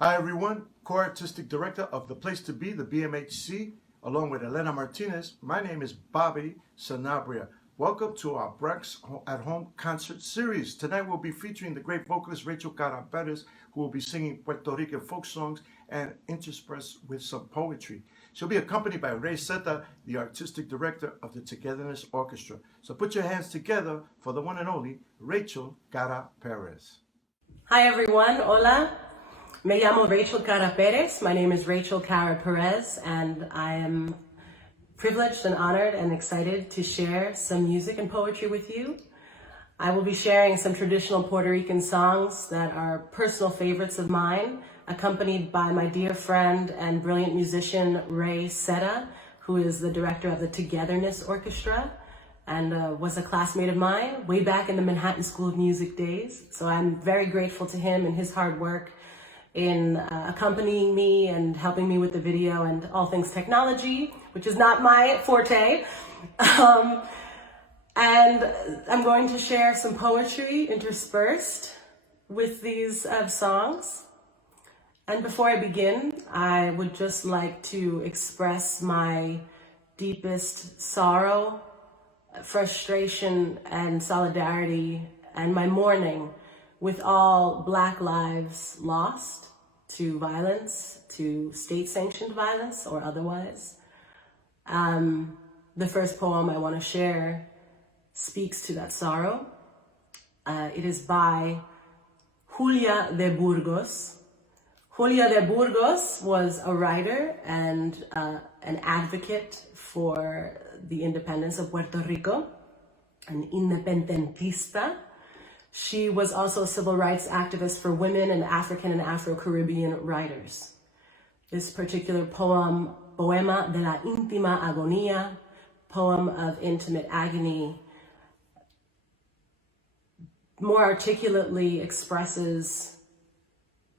Hi everyone, co-artistic director of The Place to Be, the BMHC, along with Elena Martinez. My name is Bobby Sanabria. Welcome to our Bronx at Home concert series. Tonight we'll be featuring the great vocalist Rachel Cara Perez, who will be singing Puerto Rican folk songs and interspersed with some poetry. She'll be accompanied by Ray Zeta, the artistic director of the Togetherness Orchestra. So put your hands together for the one and only Rachel Cara Perez. Hi everyone, hola. Me llamo Rachel Cara Perez. My name is Rachel Cara Perez, and I am privileged and honored and excited to share some music and poetry with you. I will be sharing some traditional Puerto Rican songs that are personal favorites of mine, accompanied by my dear friend and brilliant musician Ray Zeta, who is the director of the Togetherness Orchestra and was a classmate of mine way back in the Manhattan School of Music days. So I'm very grateful to him and his hard work in accompanying me and helping me with the video and all things technology, which is not my forte. And I'm going to share some poetry interspersed with these songs. And before I begin, I would just like to express my deepest sorrow, frustration, and solidarity, and my mourning with all Black lives lost to violence, to state-sanctioned violence or otherwise. The first poem I want to share speaks to that sorrow. It is by Julia de Burgos. Julia de Burgos was a writer and an advocate for the independence of Puerto Rico, an independentista. She was also a civil rights activist for women and African and Afro-Caribbean writers. This particular poem, Poema de la Íntima Agonía, poem of intimate agony, more articulately expresses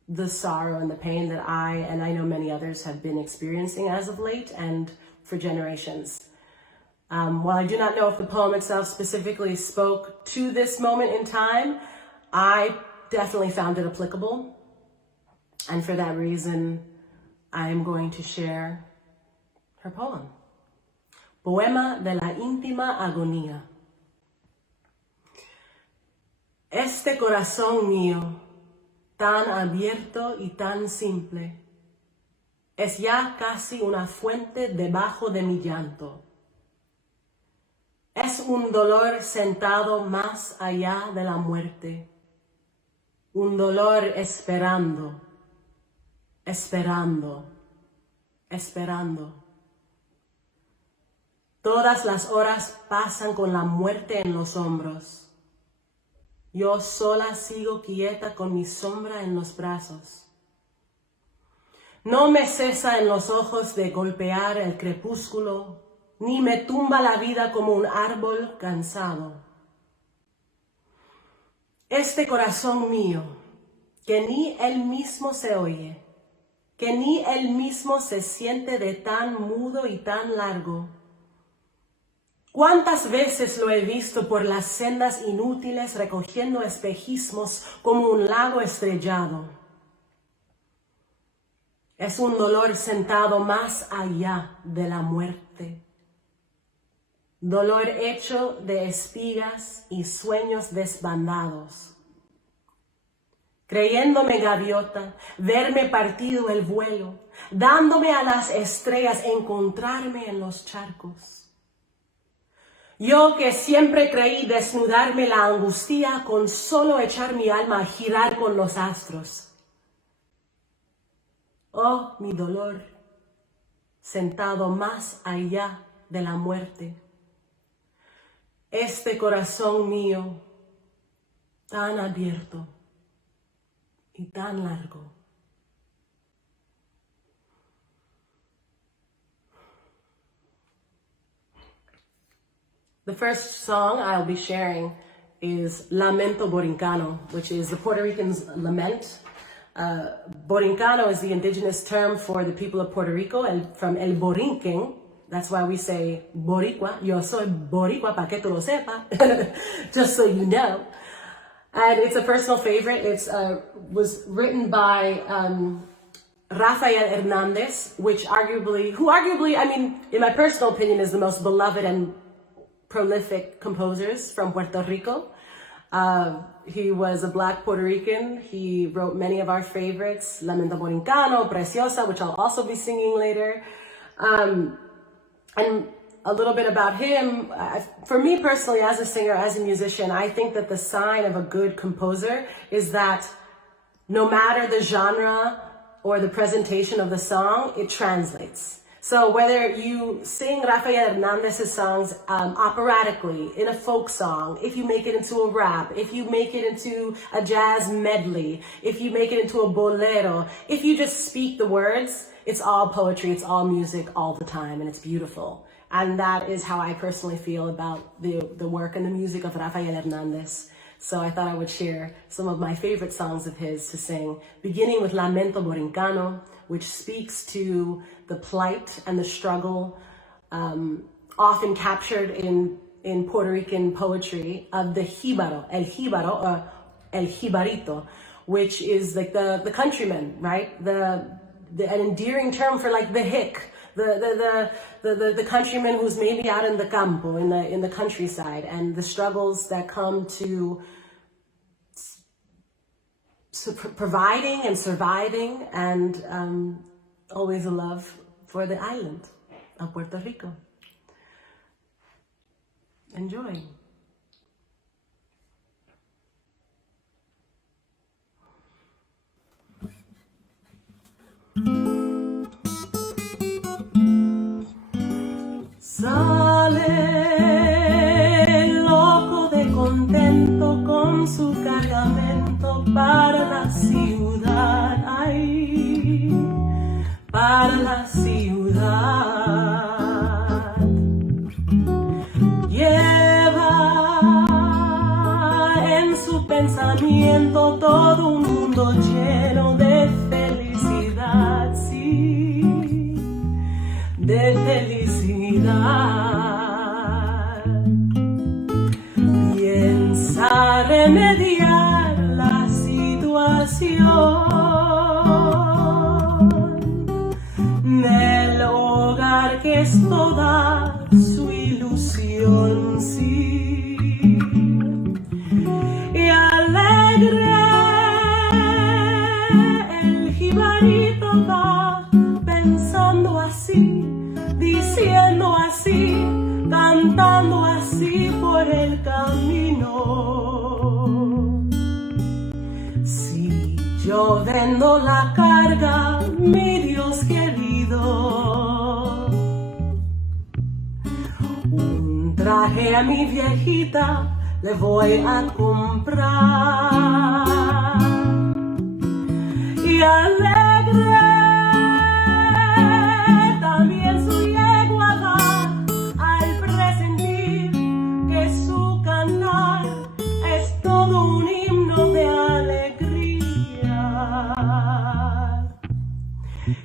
the sorrow and the pain that I know many others have been experiencing as of late and for generations. While I do not know if the poem itself specifically spoke to this moment in time, I definitely found it applicable. And for that reason, I am going to share her poem. Poema de la Íntima Agonía. Este corazón mío, tan abierto y tan simple, es ya casi una fuente debajo de mi llanto. Es un dolor sentado más allá de la muerte, un dolor esperando, esperando, esperando. Todas las horas pasan con la muerte en los hombros. Yo sola sigo quieta con mi sombra en los brazos. No me cesa en los ojos de golpear el crepúsculo, ni me tumba la vida como un árbol cansado. Este corazón mío, que ni él mismo se oye, que ni él mismo se siente de tan mudo y tan largo. ¿Cuántas veces lo he visto por las sendas inútiles recogiendo espejismos como un lago estrellado? Es un dolor sentado más allá de la muerte. Dolor hecho de espigas y sueños desbandados. Creyéndome gaviota, verme partido el vuelo, dándome a las estrellas, encontrarme en los charcos. Yo que siempre creí desnudarme la angustia con solo echar mi alma a girar con los astros. Oh, mi dolor, sentado más allá de la muerte. Este corazón mío, tan abierto y tan largo. The first song I'll be sharing is Lamento Borincano, which is the Puerto Rican's lament. Borincano is the indigenous term for the people of Puerto Rico, from el borinquen. That's why we say boricua. Yo soy boricua, pa' que tú lo sepas, just so you know. And it's a personal favorite. It's was written by Rafael Hernandez, who arguably, I mean, in my personal opinion, is the most beloved and prolific composers from Puerto Rico. He was a Black Puerto Rican. He wrote many of our favorites, Lamento Borincano, Preciosa, which I'll also be singing later. And a little bit about him. For me personally, as a singer, as a musician, I think that the sign of a good composer is that no matter the genre or the presentation of the song, it translates. So whether you sing Rafael Hernandez's songs operatically, in a folk song, if you make it into a rap, if you make it into a jazz medley, if you make it into a bolero, if you just speak the words, it's all poetry, it's all music all the time, and it's beautiful. And that is how I personally feel about the work and the music of Rafael Hernandez. So I thought I would share some of my favorite songs of his to sing, beginning with Lamento Borincano, which speaks to the plight and the struggle often captured in Puerto Rican poetry of the jíbaro, or el jibarito, which is like the countryman, right? An endearing term for like the hick, the countryman who's maybe out in the campo, in the countryside, and the struggles that come to providing and surviving, and always a love for the island of Puerto Rico. Enjoy. Sale loco de contento con su cargamento para la ciudad, ay, para la ciudad. Lleva en su pensamiento todo un mundo lleno de felicidad, sí, de felicidad. Piensa remediar la situación del hogar, que es toda su ilusión, sí. Y alegre el jibarito va pensando así, diciendo así, cantando así por el camino. Si yo vendo la carga, mi Dios querido, un traje a mi viejita le voy a comprar. Y alegre también su yegua va al presentir que su cantar es todo un himno de alegría.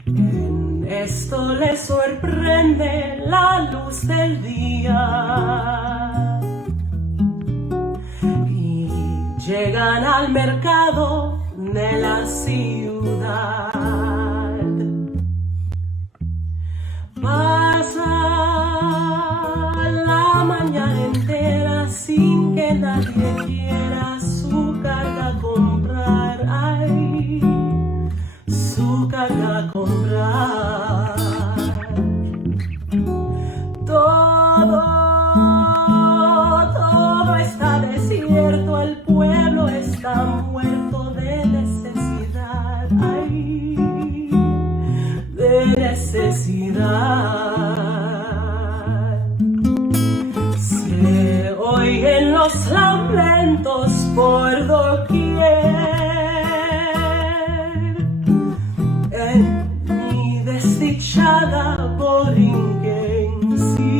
En esto le sorprende la luz del día y llegan al mercado de la ciudad. Pasa la mañana entera sin que nadie quiera su carga comprar, ay, su carga comprar. Todo está desierto, el pueblo está muerto de necesidad, ay, de necesidad. Se oyen los lamentos por doquier. En mi desdichada Borinquen, sí,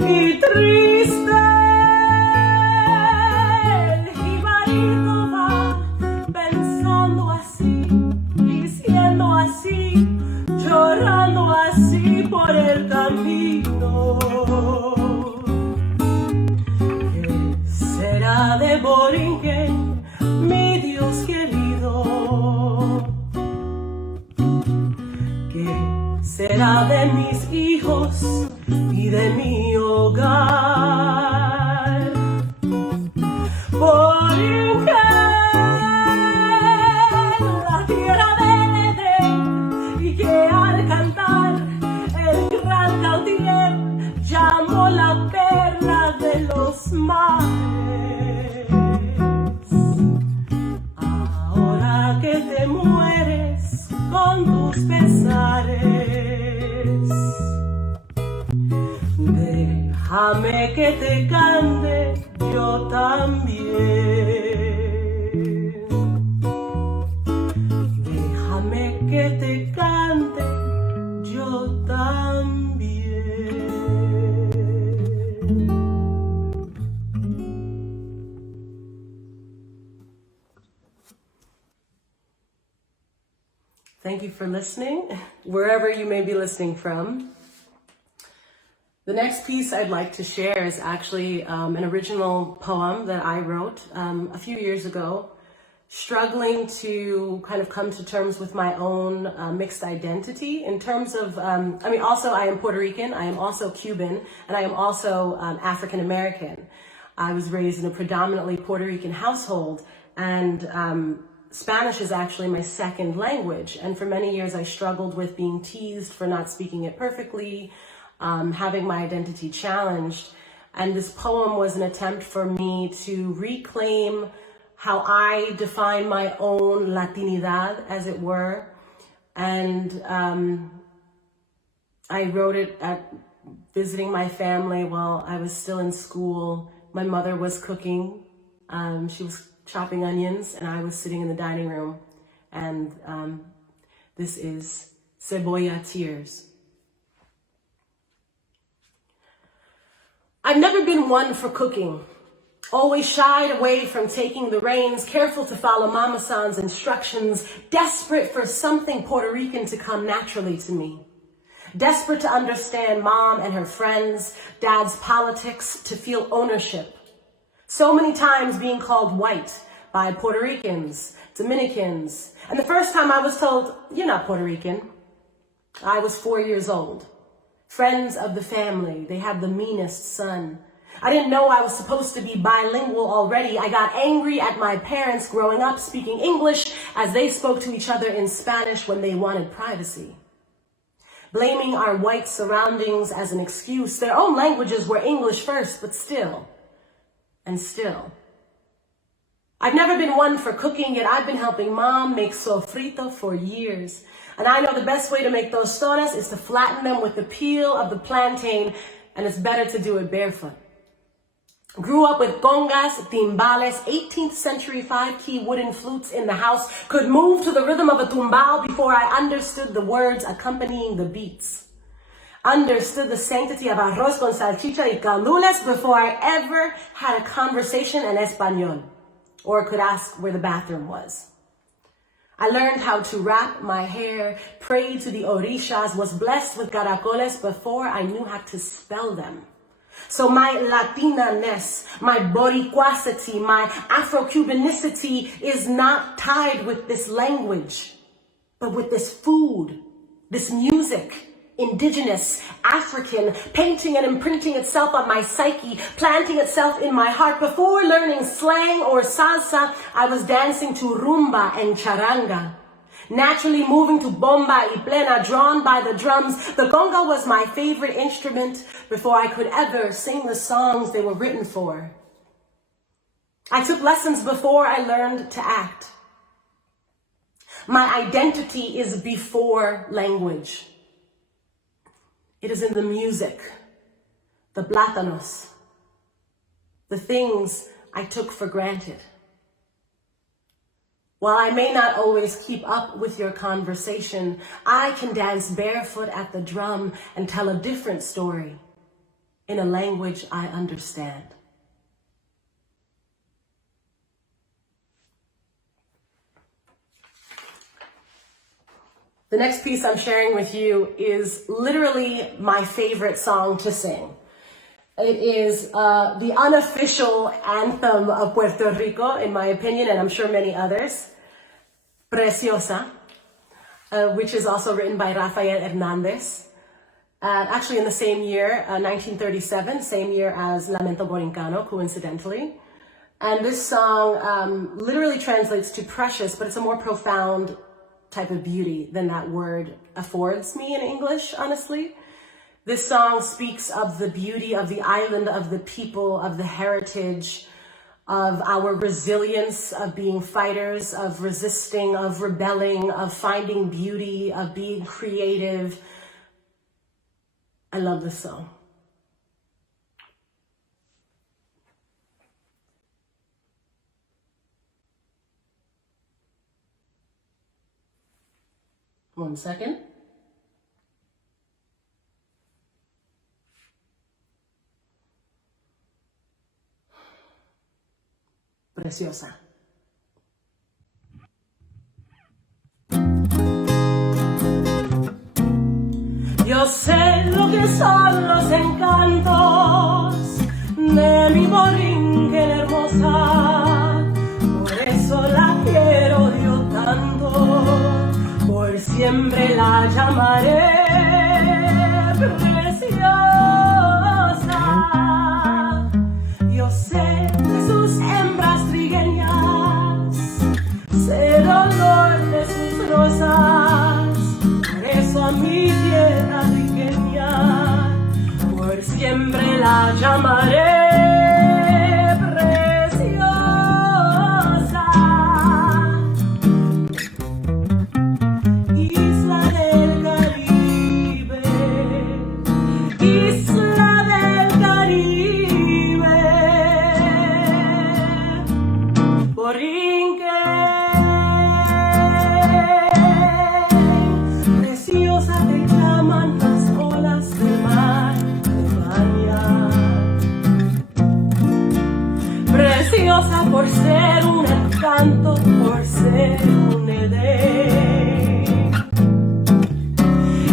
y triste el jibarito va pensando así, diciendo así, llorando así por el camino. vida de mis hijos y de mi hogar. Porque la tierra del Edén, y que al cantar el gran cautiver llamó la perla de los mares. Ahora que te mueres con tus pesares, déjame que te cante yo también. Déjame que te cante yo también. Thank you for listening, wherever you may be listening from. The next piece I'd like to share is actually an original poem that I wrote a few years ago, struggling to kind of come to terms with my own mixed identity in terms of, also I am Puerto Rican, I am also Cuban, and I am also African American. I was raised in a predominantly Puerto Rican household, and Spanish is actually my second language. And for many years I struggled with being teased for not speaking it perfectly, having my identity challenged. And this poem was an attempt for me to reclaim how I define my own Latinidad, as it were. And I wrote it at visiting my family while I was still in school. My mother was cooking. She was chopping onions, and I was sitting in the dining room. And this is Cebolla Tears. I've never been one for cooking, always shied away from taking the reins, careful to follow Mama San's instructions, desperate for something Puerto Rican to come naturally to me. Desperate to understand Mom and her friends, Dad's politics, to feel ownership. So many times being called white by Puerto Ricans, Dominicans. And the first time I was told, "You're not Puerto Rican," I was 4 years old. Friends of the family, they have the meanest son. I didn't know I was supposed to be bilingual already. I got angry at my parents growing up speaking English as they spoke to each other in Spanish when they wanted privacy. Blaming our white surroundings as an excuse. Their own languages were English first, but still. And still. I've never been one for cooking, yet I've been helping Mom make sofrito for years. And I know the best way to make tostones is to flatten them with the peel of the plantain, and it's better to do it barefoot. Grew up with congas, timbales, 18th century 5-key wooden flutes in the house, could move to the rhythm of a tumbao before I understood the words accompanying the beats. Understood the sanctity of arroz con salchicha y candules before I ever had a conversation in Espanol, or could ask where the bathroom was. I learned how to wrap my hair, prayed to the orishas, was blessed with caracoles before I knew how to spell them. So my Latina-ness, my Boricuacity, my Afro-Cubanicity is not tied with this language, but with this food, this music, indigenous, African, painting and imprinting itself on my psyche, planting itself in my heart. Before learning slang or salsa, I was dancing to rumba and charanga. Naturally moving to bomba y plena, drawn by the drums. The conga was my favorite instrument before I could ever sing the songs they were written for. I took lessons before I learned to act. My identity is before language. It is in the music, the plátanos, the things I took for granted. While I may not always keep up with your conversation, I can dance barefoot at the drum and tell a different story in a language I understand. The next piece I'm sharing with you is literally my favorite song to sing. It is the unofficial anthem of Puerto Rico, in my opinion, and I'm sure many others. Preciosa, which is also written by Rafael Hernandez. Actually in the same year, 1937, same year as Lamento Borincano, coincidentally. And this song literally translates to precious, but it's a more profound type of beauty than that word affords me in English, honestly. This song speaks of the beauty of the island, of the people, of the heritage, of our resilience, of being fighters, of resisting, of rebelling, of finding beauty, of being creative. I love this song. One second. Preciosa. Yo sé lo que son los encantos de mi Borinquen hermosa, por eso la quiero yo tanto, por siempre la llamaré preciosa. Yo sé de sus hembras trigueñas, sé el olor de sus rosas, por eso a mi tierra riqueña, por siempre la llamaré preciosa. Isla del Caribe, isla del Caribe, Borinquen, preciosa te llaman las olas del mar de España. Preciosa por ser un encanto, por ser un Edén.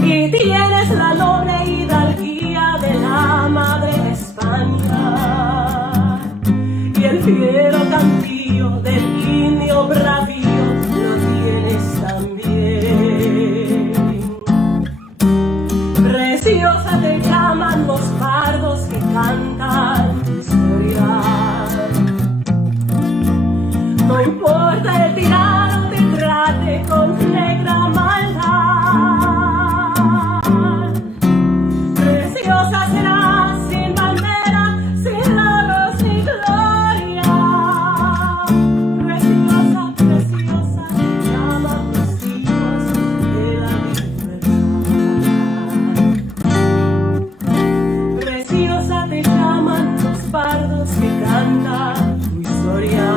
Y tienes la noble hidalguía de la madre España. Y el fiero cantillo del indio bravío lo tienes también. Preciosa te llaman los pardos que cantan tu historia. No importa el tirano te trate con negra maldad. Preciosa serás sin bandera, sin logros ni gloria. Preciosa, preciosa te llaman los hijos de la libertad. Preciosa te llaman los pardos que cantan tu historia.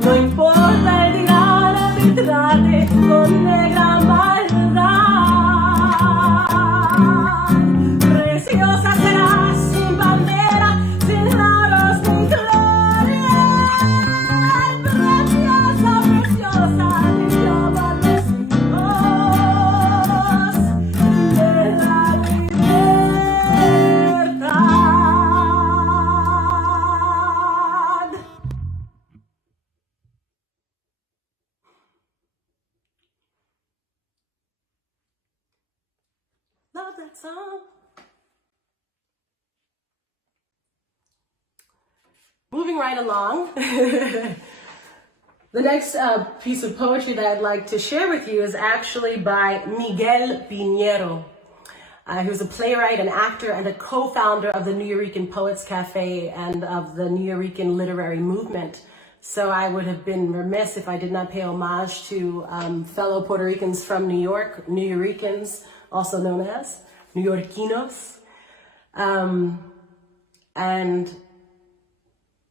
No importa el tirano te trate con negra maldad. Preciosa serás sin bandera, sin laros ni gloria. Preciosa, preciosa te llaman los hijos de la libertad. Love that song. Moving right along. The next piece of poetry that I'd like to share with you is actually by Miguel Piñero, who's a playwright, an actor, and a co-founder of the Nuyorican Poets Cafe and of the Nuyorican literary movement. So I would have been remiss if I did not pay homage to fellow Puerto Ricans from New York, Nuyoricans, also known as Nuyoriquinos. And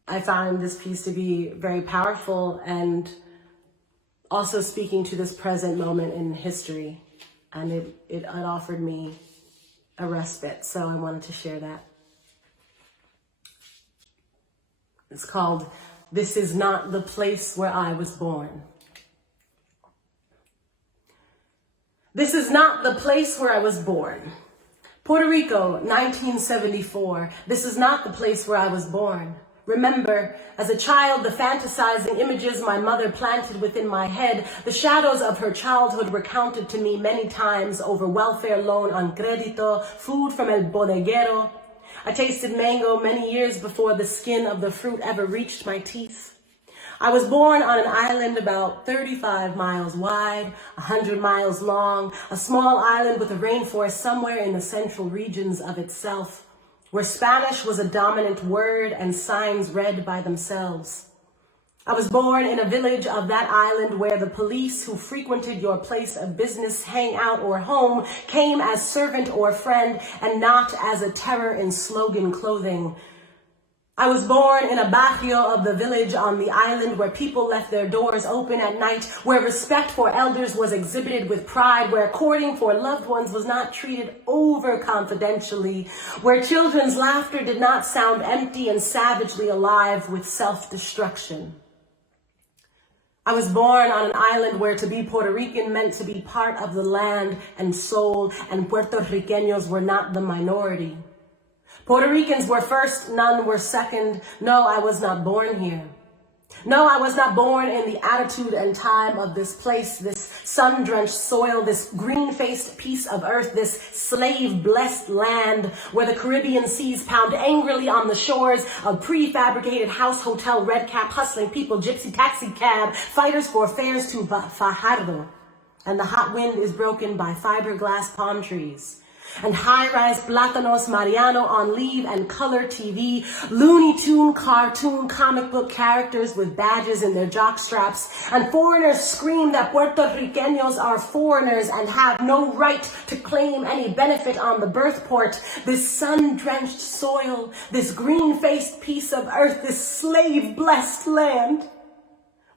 I found this piece to be very powerful and also speaking to this present moment in history. And it offered me a respite, so I wanted to share that. It's called "This Is Not the Place Where I Was Born." This is not the place where I was born. Puerto Rico, 1974. This is not the place where I was born. Remember, as a child, the fantasizing images my mother planted within my head, the shadows of her childhood recounted to me many times over welfare loan on credito, food from el bodeguero. I tasted mango many years before the skin of the fruit ever reached my teeth. I was born on an island about 35 miles wide, 100 miles long, a small island with a rainforest somewhere in the central regions of itself, where Spanish was a dominant word and signs read by themselves. I was born in a village of that island where the police who frequented your place of business, hangout, or home came as servant or friend and not as a terror in slogan clothing. I was born in a barrio of the village on the island where people left their doors open at night, where respect for elders was exhibited with pride, where courting for loved ones was not treated over confidentially, where children's laughter did not sound empty and savagely alive with self-destruction. I was born on an island where to be Puerto Rican meant to be part of the land and soul, and Puerto Riqueños were not the minority. Puerto Ricans were first, none were second. No, I was not born here. No, I was not born in the attitude and time of this place, this sun-drenched soil, this green-faced piece of earth, this slave-blessed land where the Caribbean seas pound angrily on the shores of prefabricated house, hotel, red cap, hustling people, gypsy taxi cab, fighters for fares to Fajardo. And the hot wind is broken by fiberglass palm trees. And high-rise plátanos Mariano on leave and color TV, Looney Tune cartoon comic book characters with badges in their jock straps, and foreigners scream that Puerto Riqueños are foreigners and have no right to claim any benefit on the birth port. This sun-drenched soil, this green-faced piece of earth, this slave-blessed land,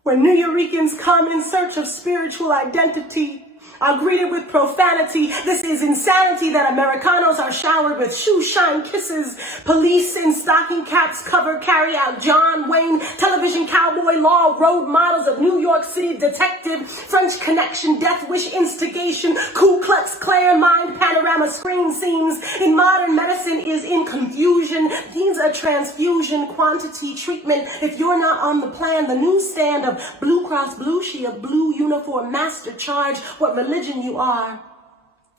where New Yorkers come in search of spiritual identity, are greeted with profanity. This is insanity that Americanos are showered with shoe shine kisses. Police in stocking caps cover carry out John Wayne, television cowboy law, road models of New York City detective, French Connection, Death Wish instigation, Ku Klux Klan mind panorama screen scenes. In modern medicine is in confusion, needs a transfusion, quantity treatment. If you're not on the plan, the newsstand of Blue Cross Blue Shield, blue uniform, master charge, what religion you are.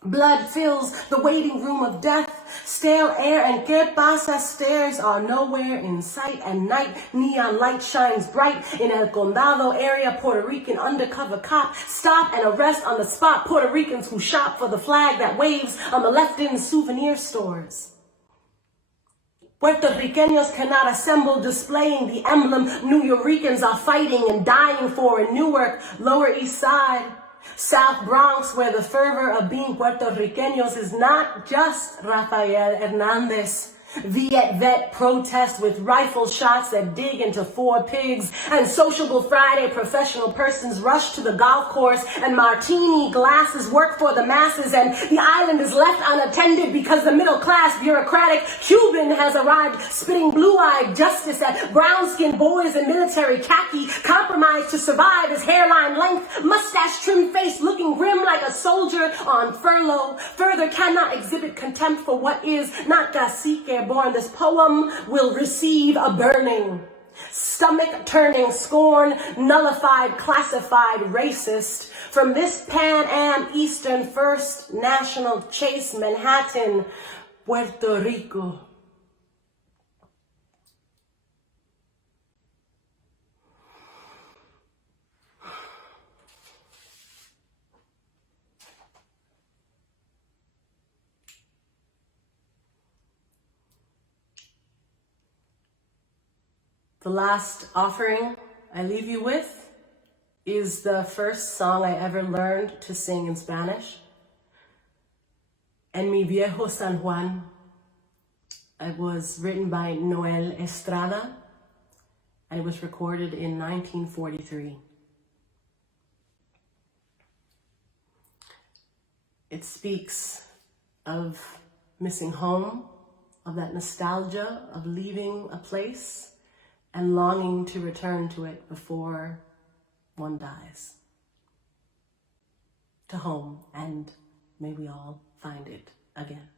Blood fills the waiting room of death. Stale air and que pasa stares are nowhere in sight, and night neon light shines bright in El Condado area. Puerto Rican undercover cop stop and arrest on the spot Puerto Ricans who shop for the flag that waves on the left-in souvenir stores. Puerto Riqueños cannot assemble displaying the emblem New Yorkers are fighting and dying for in Newark, Lower East Side, South Bronx, where the fervor of being Puerto Riqueños is not just Rafael Hernandez. Viet Vet protest with rifle shots that dig into 4 pigs, and Sociable Friday professional persons rush to the golf course, and martini glasses work for the masses, and the island is left unattended because the middle class bureaucratic Cuban has arrived spitting blue-eyed justice at brown-skinned boys in military khaki, compromised to survive his hairline length, mustache trimmed face looking grim like a soldier on furlough. Further cannot exhibit contempt for what is not cacique born. This poem will receive a burning, stomach-turning scorn, nullified, classified, racist. From this Pan Am Eastern First National Chase, Manhattan, Puerto Rico. The last offering I leave you with is the first song I ever learned to sing in Spanish. En mi viejo San Juan. It was written by Noel Estrada, and it was recorded in 1943. It speaks of missing home, of that nostalgia of leaving a place and longing to return to it before one dies. To home, and may we all find it again.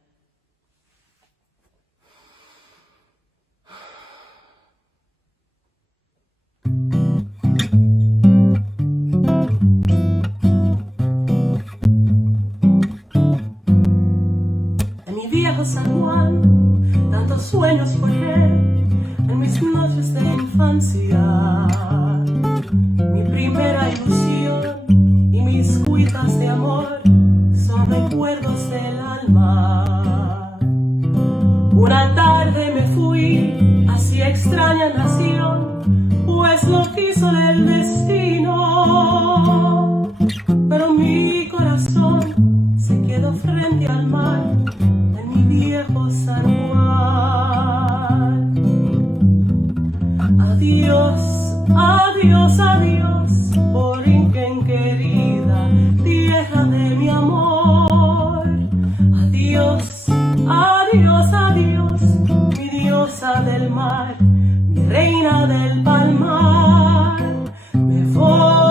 viejo San Juan, tantos sueños forjé en mis noches de infancia. Mi primera ilusión y mis cuitas de amor son recuerdos del alma. Una tarde me fui hacia extraña nación, pues lo quiso el destino. Pero mi corazón se quedó frente al mar en mi viejo San Juan. Adiós, adiós, adiós, Borinquen querida, tierra de mi amor. Adiós, adiós, adiós, mi diosa del mar, mi reina del palmar. Me voy,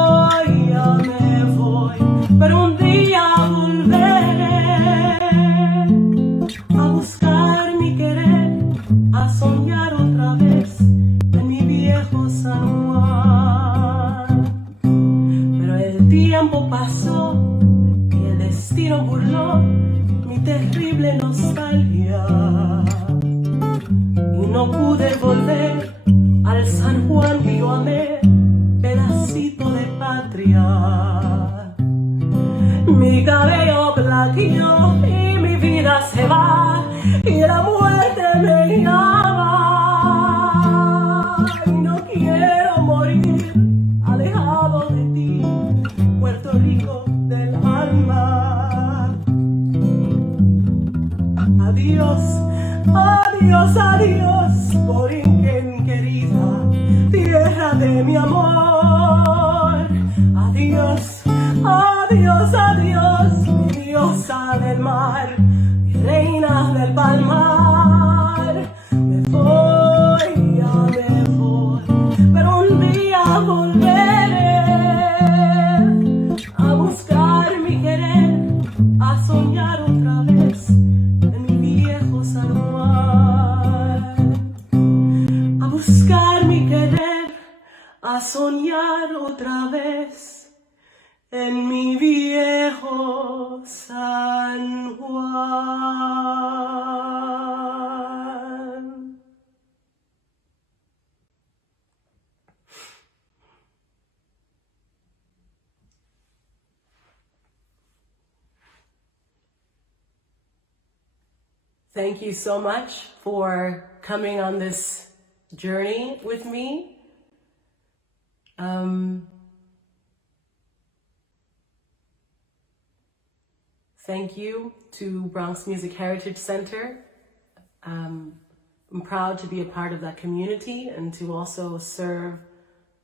pero un día volveré a buscar mi querer, a soñar otra vez en mi viejo San Juan. Pero el tiempo pasó y el destino burló mi terrible nostalgia y no pude volver al San Juan que yo amé, pedacito de patria. Mi cabello plateó y mi vida se va y la muerte me llama. Y no quiero morir alejado de ti, Puerto Rico del alma. Adiós, adiós, adiós, Borinquen querida, tierra de mi amor. Adiós, adiós, adiós, mi diosa del mar, mi reina del palmar. Me voy, pero un día volveré a buscar mi querer, a soñar otra vez en mi viejo San Juan. A buscar mi querer, a soñar otra vez en mi viejo San Juan. Thank you so much for coming on this journey with me. Thank you to Bronx Music Heritage Center. I'm proud to be a part of that community and to also serve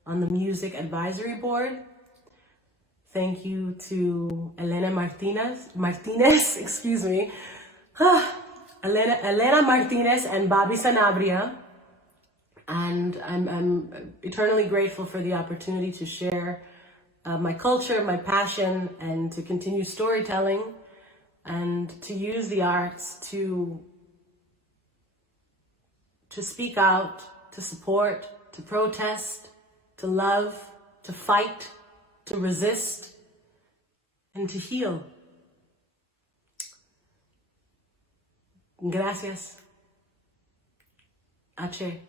on the Music Advisory Board. Thank you to Elena Martinez, excuse me. Elena Martinez and Bobby Sanabria. And I'm eternally grateful for the opportunity to share my culture, my passion, and to continue storytelling and to use the arts to speak out, to support, to protest, to love, to fight, to resist, and to heal. Gracias. H.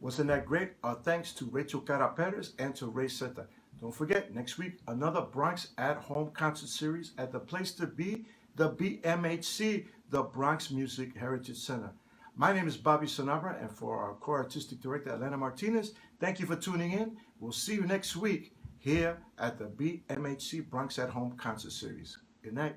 Wasn't that great? Our thanks to Rachel Cara Perez and to Ray Seta. Don't forget, next week, another Bronx at-home concert series at the place to be, the BMHC, the Bronx Music Heritage Center. My name is Bobby Sanabria, and for our co-artistic director, Elena Martinez, thank you for tuning in. We'll see you next week here at the BMHC Bronx at Home concert series. Good night.